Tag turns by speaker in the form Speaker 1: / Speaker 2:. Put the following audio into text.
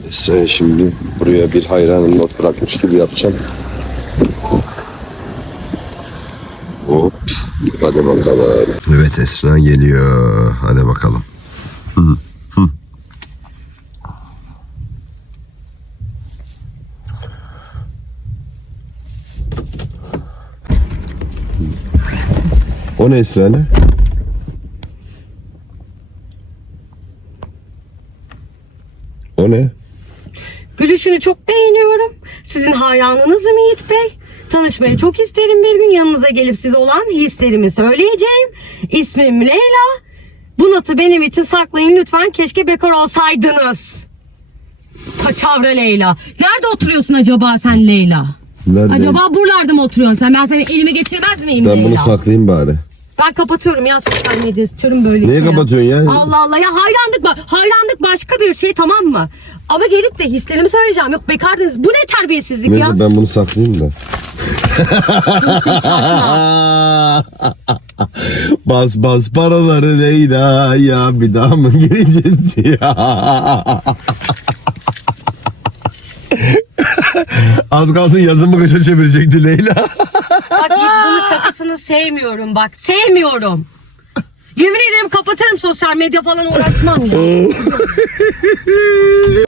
Speaker 1: Esra'ya şimdi buraya bir hayranım not bırakmış gibi yapacağım. Hop. Hadi bakalım. Evet, Esra geliyor. Hadi bakalım. O ne Esra ne? O ne?
Speaker 2: Gülüşünü çok beğeniyorum. Sizin hayranınızım Yiğit Bey. Tanışmayı çok isterim bir gün. Yanınıza gelip size olan hislerimi söyleyeceğim. İsmim Leyla. Bu notu benim için saklayın lütfen. Keşke bekar olsaydınız. Paçavra Leyla. Nerede oturuyorsun acaba sen Leyla?
Speaker 1: Nerede?
Speaker 2: Acaba buralarda mı oturuyorsun sen? Ben seni elime geçirmez miyim
Speaker 1: Ben
Speaker 2: Leyla?
Speaker 1: bunu saklayayım bari.
Speaker 2: Ben kapatıyorum ya sosyal medya. Sıçarım böyle.
Speaker 1: Niye kapatıyorsun ya?
Speaker 2: Allah Allah ya hayranlık başka bir şey, tamam mı? Ama gelip de hislerimi söyleyeceğim. Yok bekardınız. Bu ne terbiyesizlik
Speaker 1: Neyse
Speaker 2: ya?
Speaker 1: ben bunu saklayayım da. Bas bas paraları Leyla ya, bir daha mı gireceğiz ya? Az kalsın yazımı kışa çevirecekti Leyla.
Speaker 2: Bak Yiğit, bunun şakasını sevmiyorum bak. Sevmiyorum. Yemin ederim kapatırım, sosyal medya falan uğraşmam ya.